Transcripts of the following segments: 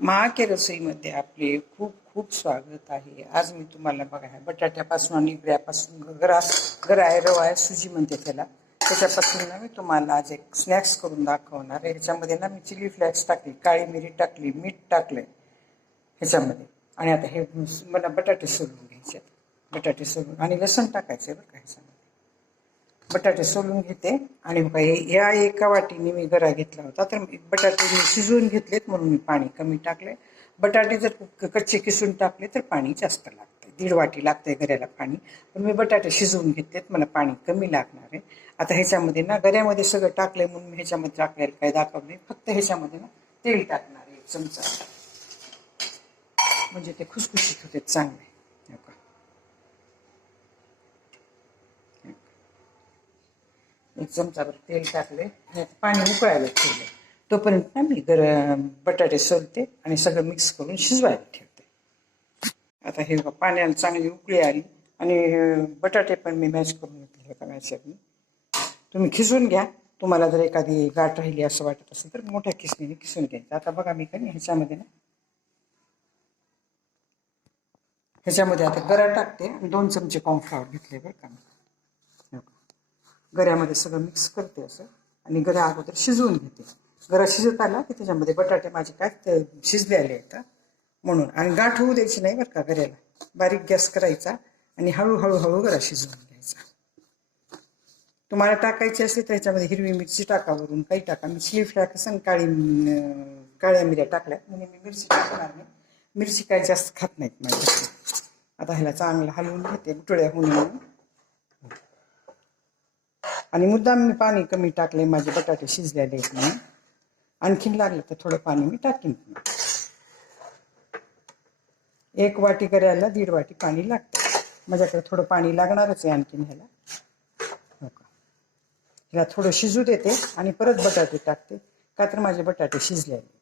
महाके रसोईमध्ये आपले खूप खूप स्वागत आहे. आज मी तुम्हाला बघा बटाट्यापासून आणि इकड्यापासून ग्रास गरा आहे रवा सुजी म्हणते त्याला त्याच्यापासून ना मी तुम्हाला आज एक स्नॅक्स करून दाखवणार आहे. ह्याच्यामध्ये ना मी चिली फ्लॅक्स टाकली काळी मिरी टाकली मीठ टाकलंय ह्याच्यामध्ये. आणि आता हे मला बटाटे सोलून घ्यायचे बटाटे सोलून आणि लसण टाकायचं बरं का ह्याच्यामध्ये. बटाटे सोलून घेते. आणि बघा या एका वाटीने मी गरा घेतला होता. तर बटाटे मी शिजवून घेतलेत म्हणून मी पाणी कमी टाकले बटाटे जर कच्चे किसून टाकले तर पाणी जास्त लागतं दीड वाटी लागतंय गऱ्याला पाणी. पण मी बटाटे शिजवून घेतलेत. मला पाणी कमी लागणार आहे. आता ह्याच्यामध्ये ना गऱ्यामध्ये सगळं टाकलंय म्हणून मी ह्याच्यामध्ये टाकलेलं काय दाखवलं फक्त ह्याच्यामध्ये ना तेल टाकणार आहे एक चमचा. म्हणजे ते खुसखुशीत होते चांगले हे बघा. एक चमचाभर तेल टाकले पाणी उकळायला ठेवलं. तोपर्यंत ना मी गर बटाटे सोलते आणि सगळं मिक्स करून शिजवायला ठेवते. आता हे पाण्याला चांगली उकळी आली आणि बटाटे पण मी मॅच करून घेतले एका मॅचरनी तुम्ही खिसून घ्या. तुम्हाला जर एखादी गाठ राहिली असं वाटत असेल तर मोठ्या किसणीने किसून घ्यायचं. आता बघा मी काही ह्याच्यामध्ये ना ह्याच्यामध्ये आता गरा टाकते आणि दोन चमचे कॉर्नफ्लॉवर घेतले बरं का मी. गऱ्यामध्ये सगळं मिक्स करते असं. आणि गऱ्या अगोदर शिजवून घेते. गरा शिजत आला की त्याच्यामध्ये बटाटे माझे काय ते शिजले आले आहेत म्हणून. आणि गाठ होऊ द्यायची नाही बरं का गऱ्याला. बारीक गॅस करायचा आणि हळूहळू हळू गरा शिजवून घ्यायचा. तुम्हाला टाकायची असली तर ह्याच्यामध्ये हिरवी मिरची टाका वरून. काही टाका. मी स्लीफ फ्लॅक्स आणि काळी काळ्या मिऱ्या टाकल्या म्हणजे मी मिरची टाकणार नाही. मिरची काय जास्त खात नाहीत माझ्या आता ह्याला चांगलं हलवून घेते. गुटळ्या होऊन आणि मुद्दाम मी पाणी कमी टाकले माझे बटाटे शिजलेले आहेत म्हणून. आणखीन लागले तर थोडं पाणी मी टाकीन. एक वाटी करायला दीड वाटी पाणी लागतं. माझ्याकडे थोडं पाणी लागणारच आहे आणखीन ह्याला. हो का? ह्याला थोडं शिजू देते आणि परत बटाटे टाकते का तर माझे बटाटे शिजलेले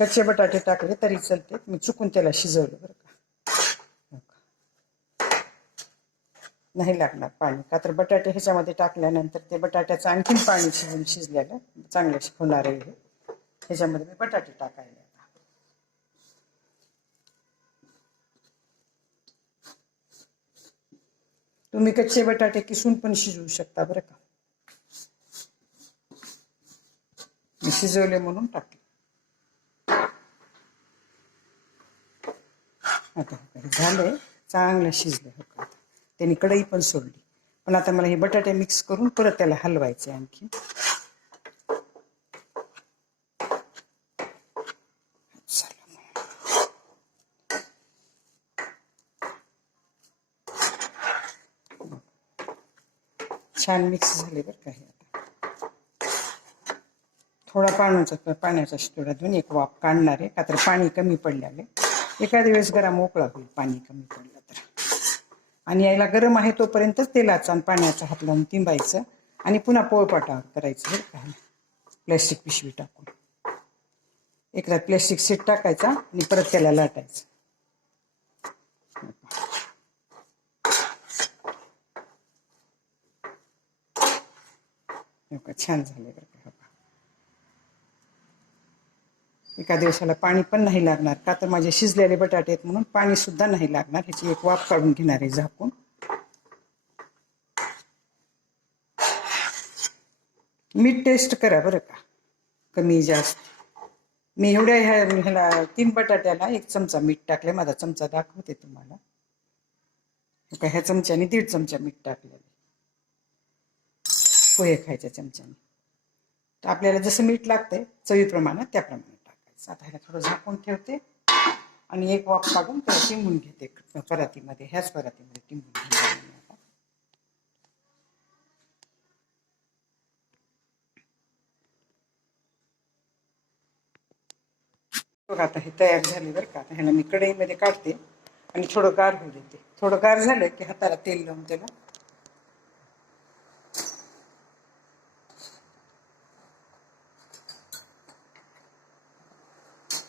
कच्चे बटाटे टाकले तरी चालते मी चुकून त्याला शिजवलं बरं का हो का नाही लागणार पाणी. का तर बटाटे ह्याच्यामध्ये टाकल्यानंतर ते बटाट्याचं आणखीन पाणी शिजून शिजलेलं चांगलं होणार आहे हे. ह्याच्यामध्ये मी बटाटे टाकायला आता. तुम्ही कच्चे बटाटे किसून पण शिजवू शकता बरं का. मी शिजवले म्हणून टाकले. आता झालंय चांगलं शिजलं. त्यांनी कढई पण सोडली. पण आता मला हे बटाटे मिक्स करून परत त्याला हलवायचे आणखी. छान मिक्स झाले बरं काही आता. थोडा पाण्याचा पाण्याचा थोडा एक वाफ काढणार आहे का तर पाणी कमी पडल्याने. एखाद्या वेळेस गरम मोकळा होईल पाणी कमी पडलं तर. आणि यायला गरम आहे तोपर्यंतच तेलाचा आणि पाण्याचा हात लावून तिंबायचं आणि पुन्हा पोळपाटावर करायचं बरं का. प्लॅस्टिक पिशवी टाकून. एकदा प्लॅस्टिक सीट टाकायचा आणि परत त्याला लाटायचं. छान झाले बरं का हो का. एका दिवसाला पाणी पण नाही लागणार. का तर माझे शिजलेले बटाटे आहेत म्हणून पाणी सुद्धा नाही लागणार. ह्याची एक वाफ काढून घेणार आहे झाकून. मीठ टेस्ट करा बरं का. कमी जास्त. मी एवढ्या ह्या ह्याला तीन बटाट्याला एक चमचा मीठ टाकले माझा चमचा दाखवते तुम्हाला. का ह्या चमच्याने दीड चमचा मीठ टाकलेलं पोहे खायच्या चमच्याने. आपल्याला जसं मीठ लागतंय चवीप्रमाणे त्याप्रमाणे. आता ह्याला थोडं झाकून ठेवते. आणि एक वाफ काढून त्याला टिंबून घेते. परातीमध्ये ह्याच परातीमध्ये टिंबून आता. बघा आता हे तयार झाले बरं का. आता ह्याला मी कढईमध्ये काढते आणि थोडं गार होऊ देते. थोडं गार झालं की हाताला तेल लावून त्याला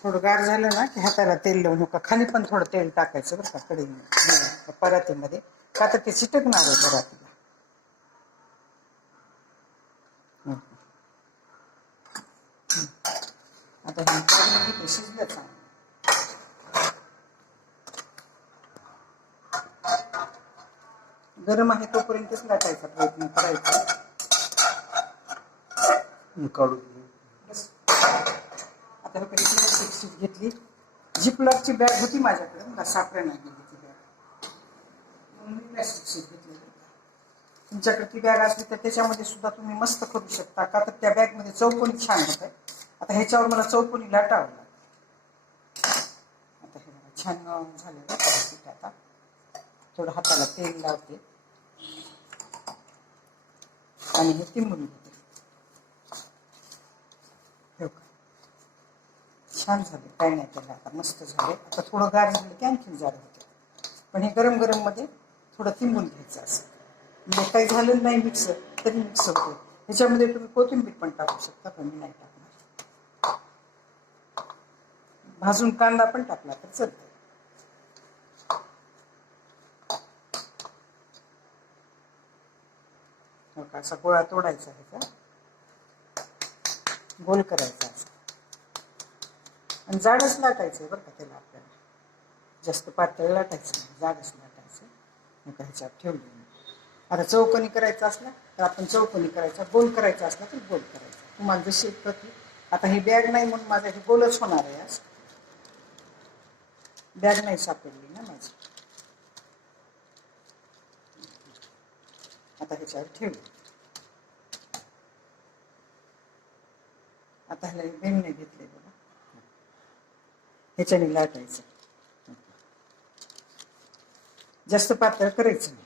थोडं गार झालं ना की हाताला तेल लावून का खाली पण थोडं तेल टाकायचं बरं का कडी परातीमध्ये. का तर ते चिटकणार आहे परातीला. आता हे शिजलं चांगलं गरम आहे तोपर्यंतच लाटायचा प्रयत्न करायचा. काढून घे. बस. आता बघा सीट घेतली. शीट घेतली बॅग होती माझ्याकडे. मला सापड्या नाही गेली ती बॅग म्हणून मी प्लॅस्टिक शीट घेतली. तुमच्याकडे ती बॅग असली तर त्याच्यामध्ये सुद्धा तुम्ही मस्त करू शकता. का तर त्या बॅगमध्ये चौकोनी छान होत आहे. आता ह्याच्यावर मला चौकोनी लाटावं लागेल. आता हे बघा छान झालेलं पीठ आता. थोडं हाताला तेल लावते. आणि हे तिंबून घेते हो का? छान झाले काय नाही केलं आता मस्त झाले. आता थोडं गार झालं की आणखीन जाड होते. पण हे गरम गरममध्ये थोडं थिंबून घ्यायचं असं. म्हणजे काही झालं नाही मिक्स तरी मिक्स होते. ह्याच्यामध्ये तुम्ही कोथिंबीर पण टाकू शकता पण मी नाही टाकणार. भाजून कांदा पण टाकला तर चालतं का असा गोळा तोडायचा ह्याचा गोल करायचा आणि जाडच लाटायचं बरं का त्याला आपल्याला. जास्त पातळ लाटायचं नाही जाडच लाटायचं. मग ह्याच्यावर ठेवलं आता चौकोनी करायचं असला तर आपण चौकोनी करायचा गोल करायचा असला तर गोल करायचा. तुम्हाला जशी प्रति आता हे बॅग नाही म्हणून माझा हे गोलच होणार आहे आज. बॅग नाही सापडली ना माझी. आता ह्याच्यावर ठेवलं आता ह्याला बेमणे घेतले बघा. ह्याच्याने लाटायचं. जास्त पातळ करायचं नाही.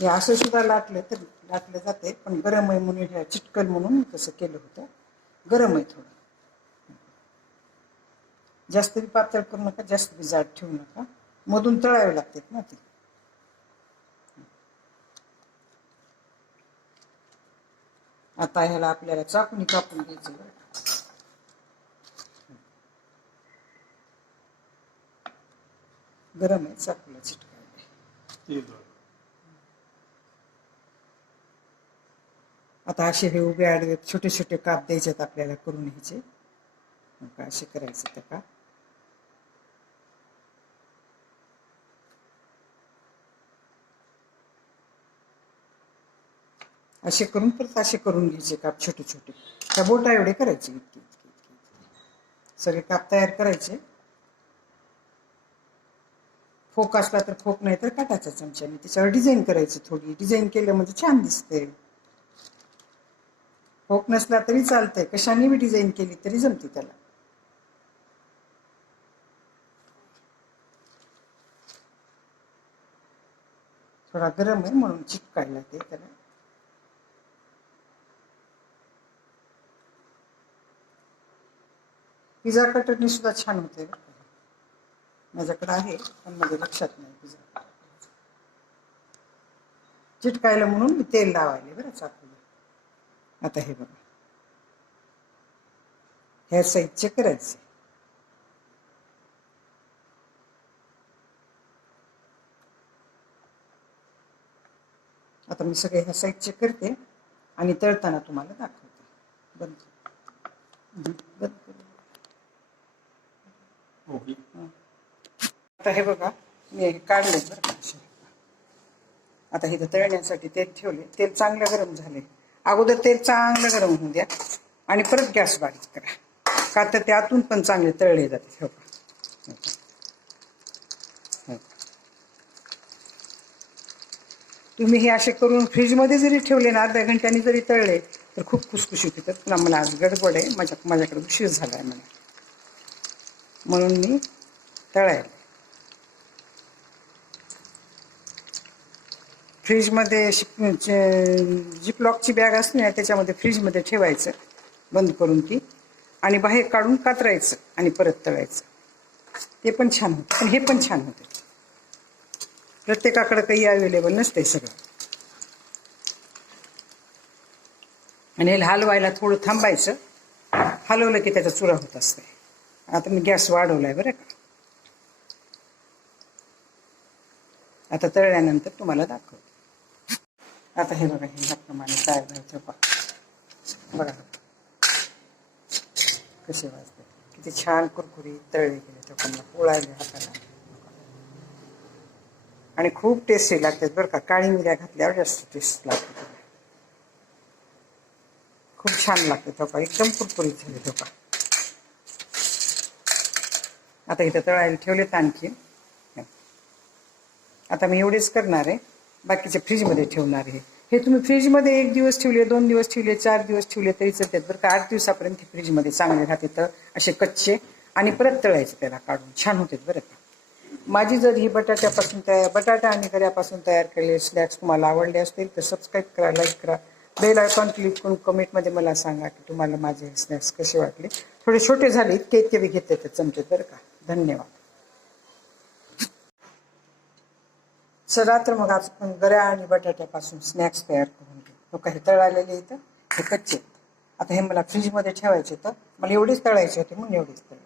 हे असं सुद्धा लाटलं तर लाटलं जाते पण गरम आहे म्हणून ह्या चिटकल म्हणून मी तसं केलं होतं. गरम आहे थोडं. जास्त बी पातळ करू नका जास्त बी जाड ठेवू नका. मधून तळावे लागतात ना ते आता ह्याला आपल्याला चाकून कापून घ्यायचं. गरम आहे चाकूला चिटकायला. आता असे हे उभे आडवे छोटे छोटे काप द्यायचेत आपल्याला करून काय असे करायचे ते काप असे करून परत असे करून घ्यायचे काप छोटे छोटे. त्या बोटा एवढे करायचे. इतके इतके इतके सगळे काप तयार करायचे. फोक असला तर फोक नाही तर काटायचा चमच्याने त्याच्यावर डिझाईन करायची थोडी. डिझाईन केलं म्हणजे छान दिसते फोक नसला तरी चालतंय. कशाने बी डिझाईन केली तरी जमते त्याला. थोडा गरम आहे म्हणून चिटकायला ते त्याला. पिझ्झा कटरनी सुद्धा छान होते माझ्याकडे आहे पण माझ्या लक्षात नाही पिझ्झा. चिटकायला म्हणून मी तेल लावायले बरं चाकूला. आता हे बघा. ह्या साईजचे करायचे. आता मी सगळे ह्या साईजचे करते आणि तळताना तुम्हाला दाखवते. बंद हम्म, बंद करू. ओके आता हे बघा मी हे काढले बरं का असे. आता हे तळण्यासाठी तेल ठेवले तेल चांगलं गरम झाले अगोदर तेल चांगलं गरम होऊ द्या आणि परत गॅस बारीक करा. का तर ते आतून पण चांगले तळले जाते. हो बघा. हो तुम्ही हे असे करून फ्रीजमध्ये जरी ठेवले ना अर्ध्या घंट्याने जरी तळले तर खूप खुसखुशीत येतात पुन्हा मला आज गडबड आहे. माझ्या माझ्याकडे उशीर झाला आहे मला म्हणून मी तळायला फ्रीजमध्ये जिपलॉकची बॅग असते ना त्याच्यामध्ये फ्रीजमध्ये ठेवायचं बंद करून ती आणि बाहेर काढून कातरायचं आणि परत तळायचं. ते पण छान होतं. पण हे पण छान होते. प्रत्येकाकडे काही अवेलेबल नसते सगळं. आणि हे हलवायला थोडं थांबायचं. हलवलं की त्याचा चुरा होत असते आता मी गॅस वाढवलाय बरं का. आता तळल्यानंतर तुम्हाला दाखवते. आता हे बघा हे ह्याप्रमाणे काय झालं पहा. बघा. कसे वाजते किती छान कुरकुरी तळले गेले त्या पण. पोळायले हाताला. आणि खूप टेस्टी लागतात बरं का. काळी मिऱ्या घातल्यावर जास्त टेस्ट लागते खूप छान लागते तो का एकदम कुरकुरीत झाले तो का आता इथं तळायला ठेवलेत आणखी. आता मी एवढेच करणार आहे. बाकीचे फ्रीजमध्ये ठेवणार आहे. हे तुम्ही फ्रीजमध्ये एक दिवस ठेवले दोन दिवस ठेवले चार दिवस ठेवले तरी चालतात बरं का. आठ दिवसापर्यंत फ्रीजमध्ये चांगले राहते तर असे कच्चे आणि परत तळायचे त्याला काढून. छान होते बरं का. माझी जर ही बटाट्यापासून तयार बटाटा आणि गऱ्यापासून तयार केलेले स्नॅक्स तुम्हाला आवडले असतील तर सबस्क्राईब करा लाईक करा. बेल आयकॉन क्लिक करून कमेंटमध्ये मला सांगा की तुम्हाला माझे स्नॅक्स कसे वाटले. थोडे छोटे झाले इतके इतके बी घेतले तर चमचे बरं का. धन्यवाद. चला तर मग आज आपण गऱ्या आणि बटाट्यापासून स्नॅक्स तयार करून घेऊ. लोक हे तळालेले इथं हे कच्चे. आहेत. आता हे मला फ्रीजमध्ये ठेवायचे तर मला एवढेच तळायचे होते म्हणून एवढेच तळ